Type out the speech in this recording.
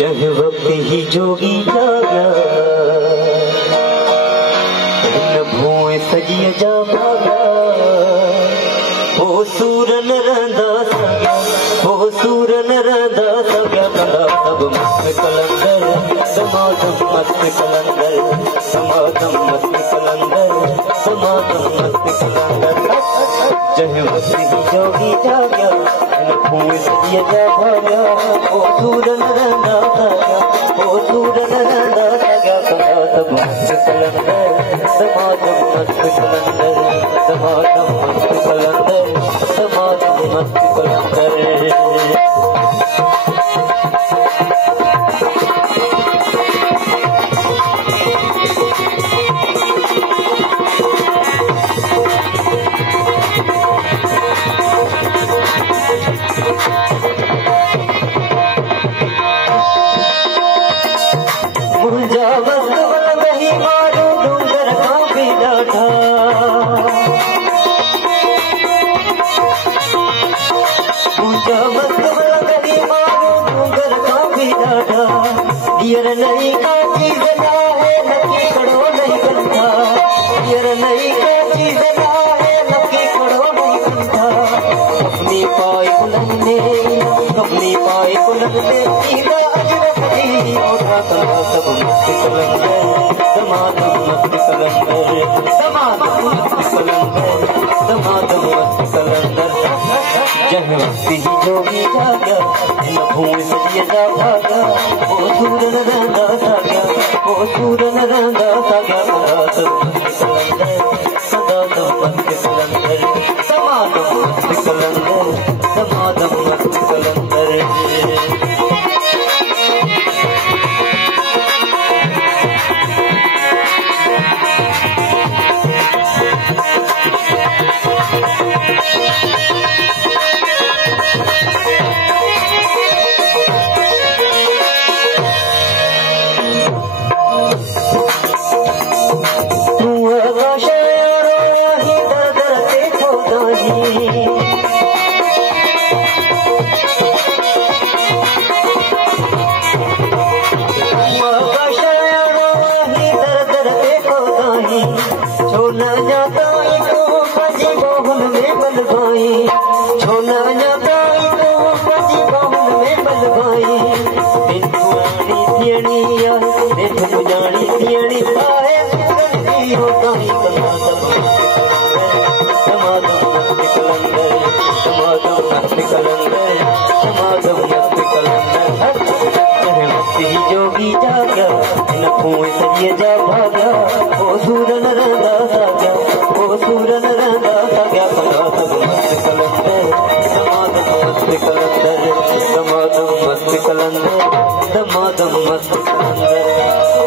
जह वक्त ही जोगी जागा न भूए सजिया जा भागा ओ सूरन रंदा सगा ओ सूरन रंदा सगा कंदा सब मस्त कलंदर समागम मस्त कलंदर समागम मस्त कलंदर समागम मस्त कलंदर जह वक्त ही जोगी जागा न भूए सजिया जा भागा ओ सूरन रंदा ओ सूरन रंदा सगा कंदा सब मस्त कलंदर समागम मस्त कलंदर समागम मस्त कलंदर समागम मस्त कलंदर नहीं का चीज ना है नकी कड़ो नहीं बनता यार नहीं का चीज ना है नकी कड़ो नहीं बनता अपनी पाई बुलंदे सीधा अजरफी उठा कर सब मस्त कलंदर समागम मस्त कलंदर समागम मस्त कलंदर समागम मस्त कलंदर जह वक्त ही जोगी जागा न भूए सजिया जा भागा ओ सूरन रंदा सागा ओ सूरन रंदा सागा समागम मस्त कलंदर समागम मस्त कलंदर समागम मस्त कलंदर जोगी जागा न सरिये जा भाग्या ओ सूरन रंदा साग्या ओ सूरन रंदा साग्या कंदा सब मस्त कलंदर दमादम मस्त कलंदर दमादम मस्त कलंदर दमादम मस्त कलंदर